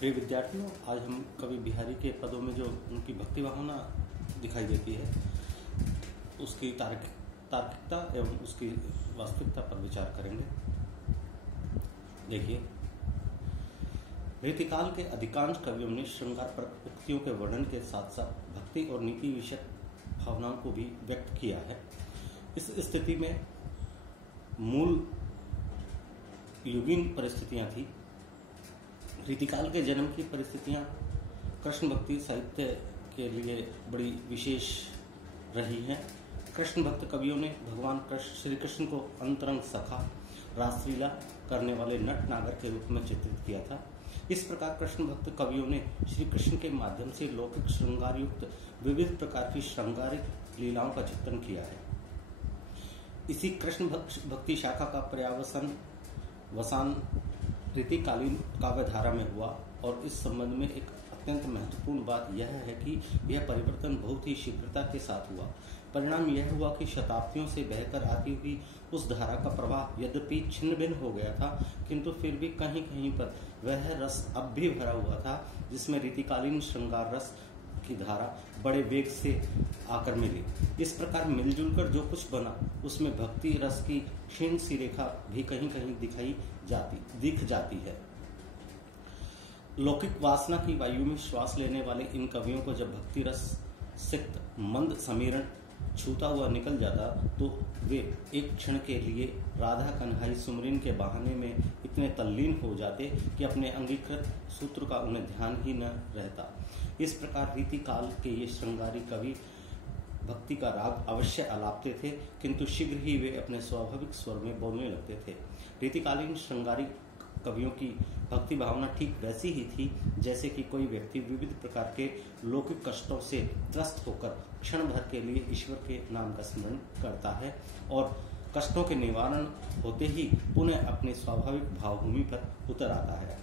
प्रिय विद्यार्थियों, आज हम कवि बिहारी के पदों में जो उनकी भक्ति भावना दिखाई देती है उसकी तार्किकता एवं उसकी वास्तविकता पर विचार करेंगे। देखिए, रीतिकाल के अधिकांश कवियों ने श्रृंगार पर उक्तियों के वर्णन के साथ साथ भक्ति और नीति विषयक भावनाओं को भी व्यक्त किया है। इस स्थिति में मूल युगीन परिस्थितियां थी। रीतिकाल के जन्म की परिस्थितियां कृष्ण भक्ति साहित्य के लिए बड़ी विशेष रही हैं। कृष्ण भक्त कवियों ने भगवान श्री कृष्ण को अंतरंग सखा, रासलीला करने वाले नट नागर के रूप में चित्रित किया था। इस प्रकार कृष्ण भक्त कवियों ने श्री कृष्ण के माध्यम से लौकिक श्रृंगार युक्त विविध प्रकार की श्रृंगारिक लीलाओं का चित्रण किया है। इसी कृष्ण भक्ति शाखा का पर्यावसान रीतिकालीन काव्यधारा में हुआ और इस संबंध में एक अत्यंत महत्वपूर्ण बात यह है कि यह परिवर्तन बहुत ही शीघ्रता के साथ हुआ। परिणाम यह हुआ कि शताब्दियों से बहकर आती हुई उस धारा का प्रवाह यद्यपि छिन्न भिन्न हो गया था, किंतु फिर भी कहीं कहीं पर वह रस अब भी भरा हुआ था जिसमें रीतिकालीन श्रृंगार रस की धारा बड़े वेग से आकर मिली। इस प्रकार मिलजुल कर जो कुछ बना उसमें भक्ति रस की क्षीण सी रेखा भी कहीं कहीं दिख जाती है। लौकिक वासना की वायु में श्वास लेने वाले इन कवियों को जब भक्ति रस सिक्त मंद समीरण छूता हुआ निकल जाता तो वे एक क्षण के लिए राधा कन्हई सुमरिन के बहाने में इतने तल्लीन हो जाते कि अपने अंगीकृत सूत्र का उन्हें ध्यान ही न रहता। इस प्रकार रीतिकाल के ये श्रृंगारी कवि भक्ति का राग अवश्य आलापते थे, किंतु शीघ्र ही वे अपने स्वाभाविक स्वर में बोलने लगते थे। रीतिकालीन श्रृंगारी कवियों की भक्ति भावना ठीक वैसी ही थी जैसे कि कोई व्यक्ति विविध प्रकार के लौकिक कष्टों से त्रस्त होकर क्षण भर के लिए ईश्वर के नाम का स्मरण करता है और कष्टों के निवारण होते ही पुनः अपनी स्वाभाविक भावभूमि पर उतर आता है।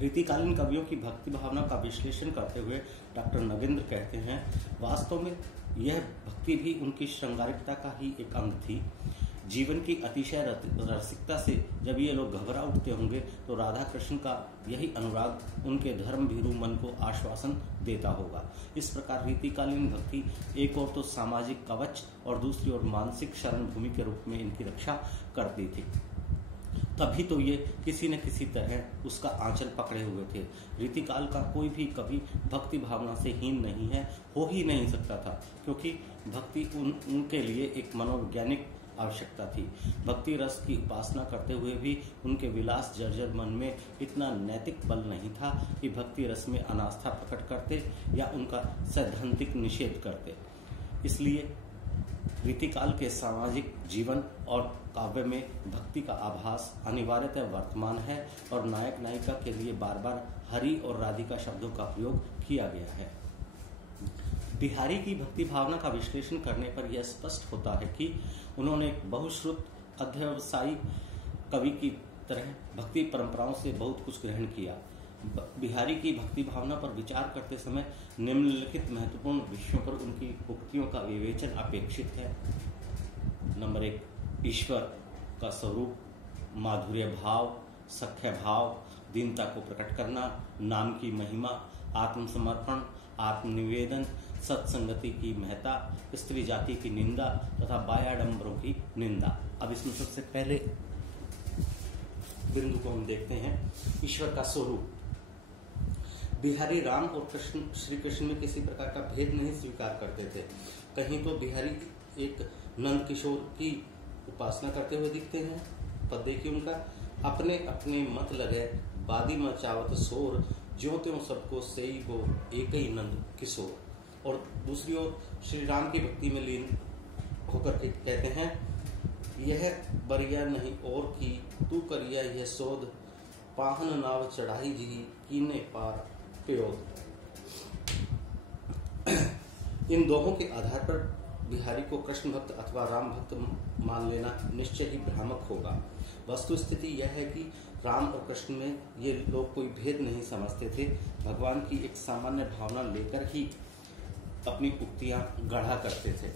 रीतिकालीन कवियों की भक्ति भावना का विश्लेषण करते हुए डॉक्टर नगेंद्र कहते हैं, वास्तव में यह भक्ति भी उनकी श्रृंगारिकता का ही एक अंग थी। जीवन की अतिशय रसिकता से जब ये लोग घबरा उठते होंगे तो राधा कृष्ण का यही अनुराग उनके धर्म भीरू मन को आश्वासन देता होगा। इस प्रकार रीतिकालीन भक्ति एक ओर तो सामाजिक कवच और दूसरी ओर मानसिक शरण भूमि के रूप में इनकी रक्षा करती थी। तभी तो ये किसी न किसी तरह उसका आंचल पकड़े हुए थे। रीतिकाल का कोई भी कवि भक्ति भावना से हीन नहीं है, हो ही नहीं सकता था, क्योंकि भक्ति उनके लिए एक मनोवैज्ञानिक आवश्यकता थी। भक्ति रस की उपासना करते हुए भी उनके विलास जर्जर मन में इतना नैतिक बल नहीं था कि भक्ति रस में अनास्था प्रकट करते या उनका सैद्धांतिक निषेध करते। इसलिए रीतिकाल के सामाजिक जीवन और काव्य में भक्ति का आभास अनिवार्यतः वर्तमान है और नायक नायिका के लिए बार बार हरि और राधिका शब्दों का प्रयोग किया गया है। बिहारी की भक्ति भावना का विश्लेषण करने पर यह स्पष्ट होता है कि उन्होंने एक बहुश्रुत अध्यवसायी कवि की तरह भक्ति परंपराओं से बहुत कुछ ग्रहण किया। बिहारी की भक्ति भावना पर विचार करते समय निम्नलिखित महत्वपूर्ण विषयों पर उनकी उक्तियों का विवेचन अपेक्षित है। नंबर 1, ईश्वर का स्वरूप, माधुर्य भाव, सख्य भाव, दीनता को प्रकट करना, नाम की महिमा, आत्मसमर्पण, आत्मनिवेदन, सत्संगति की महत्ता, स्त्री जाति की निंदा तथा बाह्याडंबरों की निंदा। अब इसमें सबसे पहले बिंदु को हम देखते हैं, ईश्वर का स्वरूप। बिहारी राम और श्री कृष्ण में किसी प्रकार का भेद नहीं स्वीकार करते थे। कहीं तो बिहारी एक नंद किशोर की उपासना करते हुए दिखते हैं। पद देखिए उनका, अपने अपने मत लगे बादी मचावत शोर, ज्यों त्यों सबको सही हो एक ही नंद किशोर। और दूसरी ओर श्री राम की भक्ति में लीन होकर के कहते हैं, यह बरिया नहीं और की तू करिया यह सोध, पाहन नाव चढ़ाई जी कीने पार प्योद। इन दोहों के आधार पर बिहारी को कृष्ण भक्त अथवा राम भक्त मान लेना निश्चय ही भ्रामक होगा। वस्तु स्थिति यह है कि राम और कृष्ण में ये लोग कोई भेद नहीं समझते थे। भगवान की एक सामान्य भावना लेकर ही अपनी उक्तियां गढ़ा करते थे।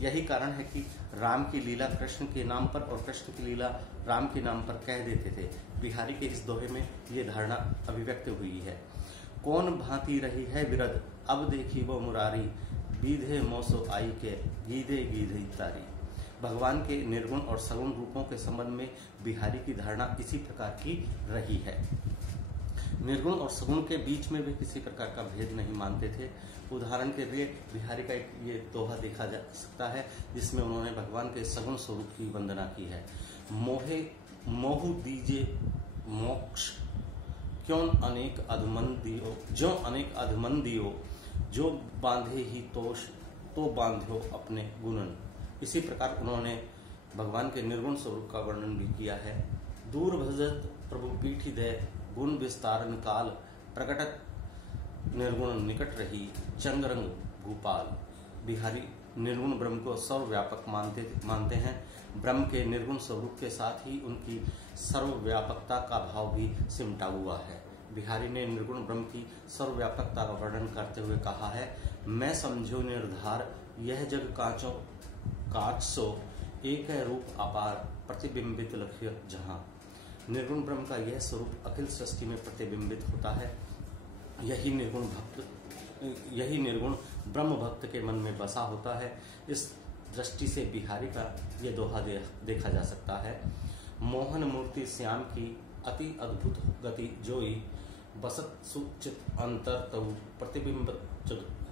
यही कारण है कि राम की लीला कृष्ण के नाम पर और कृष्ण की लीला राम के नाम पर कह देते थे। बिहारी के इस दोहे में ये धारणा अभिव्यक्त हुई है। कौन भांति रही है विरध, अब देखी वो मुरारी, बीधे मौसो आई के गीधे गीधे तारी। भगवान के निर्गुण और सगुण रूपों के संबंध में बिहारी की धारणा इसी प्रकार की रही है। निर्गुण और सगुण के बीच में भी किसी प्रकार का भेद नहीं मानते थे। उदाहरण के लिए बिहारी का एक ये दोहा देखा जा सकता है जिसमें उन्होंने भगवान के सगुण स्वरूप की वंदना की है। मोहे मोहु दीजे मोक्ष, क्यों अनेक अधमन दियो, जो अनेक अधमन दियो, जो बांधे ही तोष, तो बांध्यो अपने गुणन। इसी प्रकार उन्होंने भगवान के निर्गुण स्वरूप का वर्णन भी किया है। दूर भजत प्रभु पीठी दे, गुण विस्तारन काल, प्रकटत निर्गुण निकट रही, चंगरंग गोपाल। बिहारी निर्गुण ब्रह्म को सर्वव्यापक मानते हैं। ब्रह्म के निर्गुण स्वरूप के साथ ही उनकी सर्वव्यापकता का भाव भी सिमटा हुआ है। बिहारी ने निर्गुण ब्रह्म की सर्वव्यापकता का वर्णन करते हुए कहा है, मैं समझो निर्धार, यह जग कांच सो, एक है रूप अपार, प्रतिबिंबित लक्ष्य जहां। निर्गुण ब्रह्म का यह स्वरूप अखिल सृष्टि में प्रतिबिंबित होता है। यही निर्गुण ब्रह्म भक्त के मन में बसा होता है। इस दृष्टि से बिहारी का ये दोहा देखा जा सकता है। मोहन मूर्ति श्याम की अति अद्भुत गति जोई, बसत सुचित अंतर तऊ प्रतिबिंब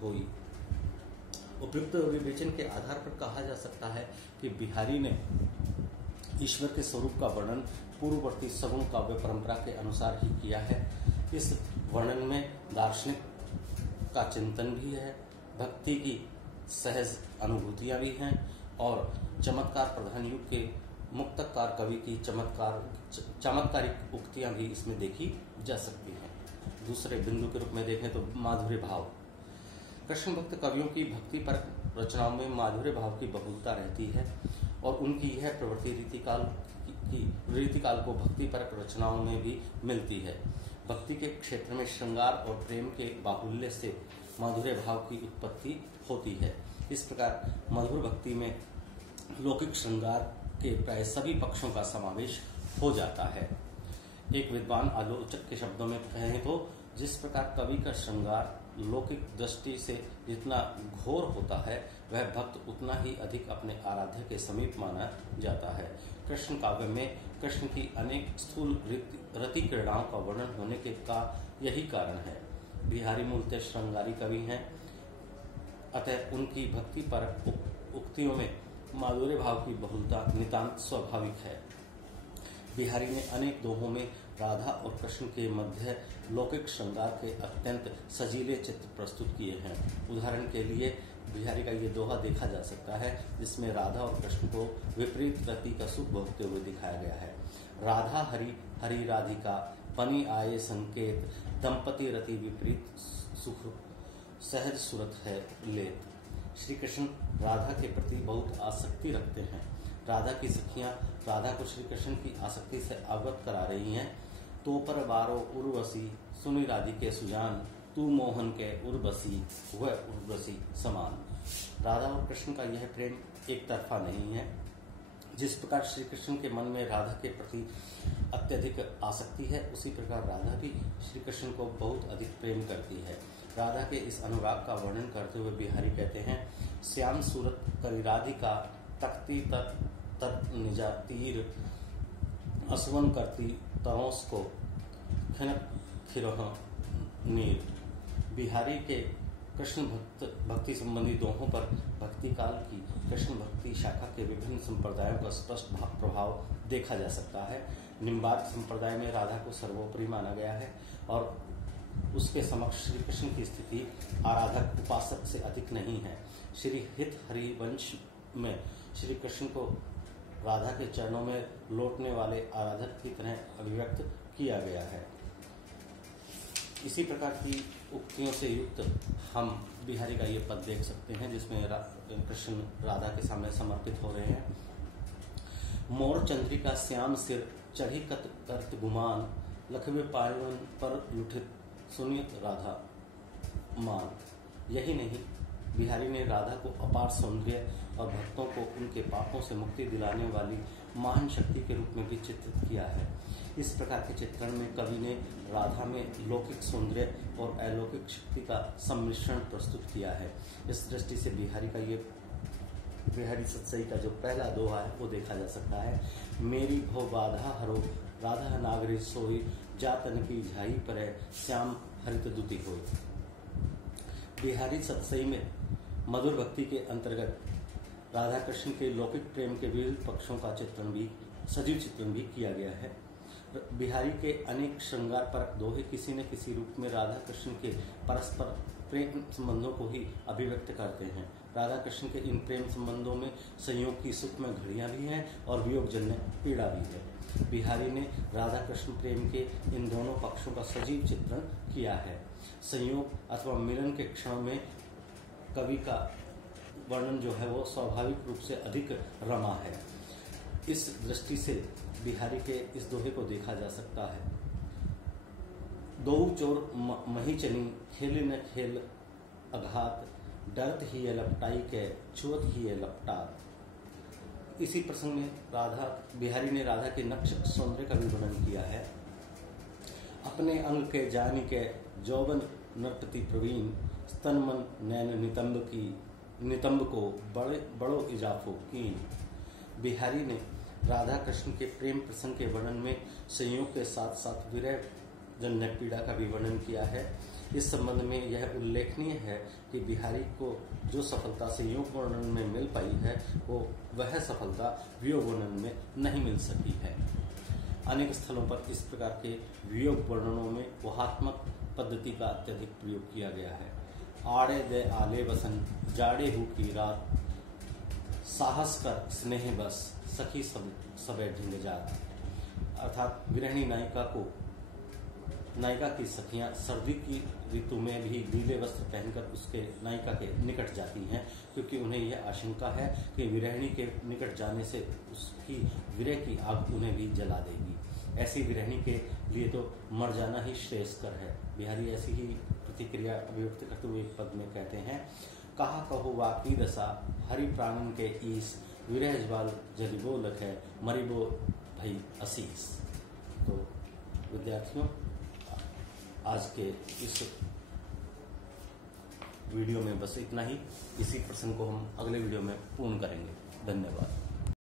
होई। उपयुक्त विवेचन के आधार पर कहा जा सकता है कि बिहारी ने ईश्वर के स्वरूप का वर्णन पूर्ववर्ती सगुण काव्य परंपरा के अनुसार ही किया है। इस वर्णन में दार्शनिक का चिंतन भी है, भक्ति की सहज अनुभूतियां भी हैं और चमत्कार प्रधान युग के मुक्तकार कवि की चमत्कारिक उक्तियां भी इसमें देखी जा सकती हैं। दूसरे बिंदु के रूप में देखें तो माधुर्य भाव। कृष्ण भक्त कवियों की भक्ति पर रचनाओं में माधुर्य भाव की बहुलता रहती है और उनकी यह प्रवृत्ति रीतिकाल को भक्ति परक रचनाओं में भी मिलती है। भक्ति के क्षेत्र में श्रृंगार और प्रेम के बाहुल्य से माधुर्य भाव की उत्पत्ति होती है। इस प्रकार मधुर भक्ति में लौकिक श्रृंगार के प्राय सभी पक्षों का समावेश हो जाता है। एक विद्वान आलोचक के शब्दों में कहें तो जिस प्रकार कवि का श्रृंगार लौकिक दृष्टि से जितना घोर होता है, वह भक्त उतना ही अधिक अपने आराध्य के समीप माना जाता है। कृष्ण काव्य में कृष्ण की अनेक स्थूल रति क्रीड़ाओं का वर्णन होने के का यही कारण है। बिहारी मूलतः श्रृंगारी कवि हैं, अतः उनकी भक्ति पर उक्तियों में माधुर्य भाव की बहुलता नितांत स्वाभाविक है। बिहारी ने अनेक दोहों में राधा और कृष्ण के मध्य लौकिक श्रृंगार के अत्यंत सजीले चित्र प्रस्तुत किए हैं। उदाहरण के लिए बिहारी का ये दोहा देखा जा सकता है जिसमें राधा और कृष्ण को विपरीत रति का सुख भोगते हुए दिखाया गया है। राधा हरि हरि राधिका, पनी आए संकेत, दंपति रति विपरीत सुख सहज सुरत है लेत। श्री कृष्ण राधा के प्रति बहुत आसक्ति रखते हैं। राधा की सखियां राधा को श्री कृष्ण की आसक्ति से अवगत करा रही हैं। तो पर बारो उर्वशी, सुनी राधिके सुजान, तू मोहन के उर्वशी, वह उर्वशी समान। राधा और कृष्ण का यह प्रेम एक तरफा नहीं है। जिस प्रकार श्री कृष्ण के मन में राधा के प्रति अत्यधिक आसक्ति है, उसी प्रकार राधा भी श्री कृष्ण को बहुत अधिक प्रेम करती है। राधा के इस अनुराग का वर्णन करते हुए बिहारी कहते हैं, श्याम सूरत करी राधिका, तख्ती तत् निजा तीर, असवन करती तरोस को, खनक खिरोह नीर। बिहारी के कृष्ण भक्ति संबंधी दोहों पर भक्ति काल की कृष्ण भक्ति शाखा के विभिन्न संप्रदायों का स्पष्ट प्रभाव देखा जा सकता है। निम्बार्क संप्रदाय में राधा को सर्वोपरि माना गया है और उसके समक्ष श्री कृष्ण की स्थिति आराधक उपासक से अधिक नहीं है। श्री हित हरिवंश में श्री कृष्ण को राधा के चरणों में लौटने वाले आराधक की तरह अभिव्यक्त किया गया है। इसी प्रकार की उक्तियों से युक्त हम बिहारी का ये पद देख सकते हैं जिसमें कृष्ण राधा के सामने समर्पित हो रहे हैं। मोर चंद्रिका श्याम सिर, चढ़ी करत गुमान, लखवे पायवन पर लुठित, सुनित राधा मान। यही नहीं, बिहारी ने राधा को अपार सौंदर्य और भक्तों को उनके पापों से मुक्ति दिलाने वाली महान शक्ति के रूप में भी चित्रित किया है। इस प्रकार के चित्रण में कवि ने राधा में लौकिक सौंदर्य और अलौकिक शक्ति का सम्मिश्रण प्रस्तुत किया है। इस दृष्टि से बिहारी सतसई का जो पहला दोहा है वो देखा जा सकता है। मेरी भव बाधा हरो राधा नागरी सोई, जातन की झाई परे श्याम हरित दुति होई। बिहारी सतसई में मधुर भक्ति के अंतर्गत राधा कृष्ण के लौकिक प्रेम के विविध पक्षों का सजीव चित्रण भी किया गया है। बिहारी के अनेक श्रृंगार परक दोहे किसी न किसी रूप में राधा कृष्ण के परस्पर प्रेम संबंधों को ही अभिव्यक्त करते हैं। राधा कृष्ण के इन प्रेम संबंधों में संयोग की सुख में घड़ियां भी हैं और वियोगजन्य पीड़ा भी है। बिहारी ने राधा कृष्ण प्रेम के इन दोनों पक्षों का सजीव चित्रण किया है। संयोग अथवा मिलन के क्षण में कवि का वर्णन जो है वो स्वाभाविक रूप से अधिक रमा है। इस दृष्टि से बिहारी के इस दोहे को देखा जा सकता है। दो चोर मही चली, खेल न खेल अघात, डरत ही ये लपटाई के छुअत ही ये लपटात। इसी प्रसंग में बिहारी ने राधा के नक्श सौंदर्य का भी वर्णन किया है। अपने अंग के जानी के जौवन नर्तती प्रवीण, स्तन मन नैन नितंब को बड़ो इजाफो की। बिहारी ने राधा कृष्ण के प्रेम प्रसंग के वर्णन में संयोग के साथ साथ विरह जन्य पीड़ा का भी वर्णन किया है। इस संबंध में यह उल्लेखनीय है कि बिहारी को जो सफलता संयोग वर्णन में मिल पाई है वो वह सफलता वियोग वर्णन में नहीं मिल सकी है। अनेक स्थलों पर इस प्रकार के वियोग वर्णनों में वहात्मक पद्धति का अत्यधिक प्रयोग किया गया है। आड़े दे आले बसन, जाड़े हु की रात, साहस कर स्नेह बस, सखी सबे ढिंग जात। अर्थात विरहिणी नायिका की सखियां सर्दी की ऋतु में भी नीले वस्त्र पहनकर उसके नायिका के निकट जाती हैं, क्योंकि उन्हें यह आशंका है कि विरहिणी के निकट जाने से उसकी विरह की आग उन्हें भी जला देगी। ऐसी विरहिणी के लिए तो मर जाना ही श्रेयस्कर है। बिहारी ऐसी ही प्रतिक्रिया अभिव्यक्त करते हुए एक पद में कहते हैं, कहा कहो वाकी दशा, हरि प्राणन के ईस, विरह ज्वाल जलिबो लखे, मरिबो भई असीस। तो विद्यार्थियों, आज के इस वीडियो में बस इतना ही। इसी प्रसंग को हम अगले वीडियो में पूर्ण करेंगे। धन्यवाद।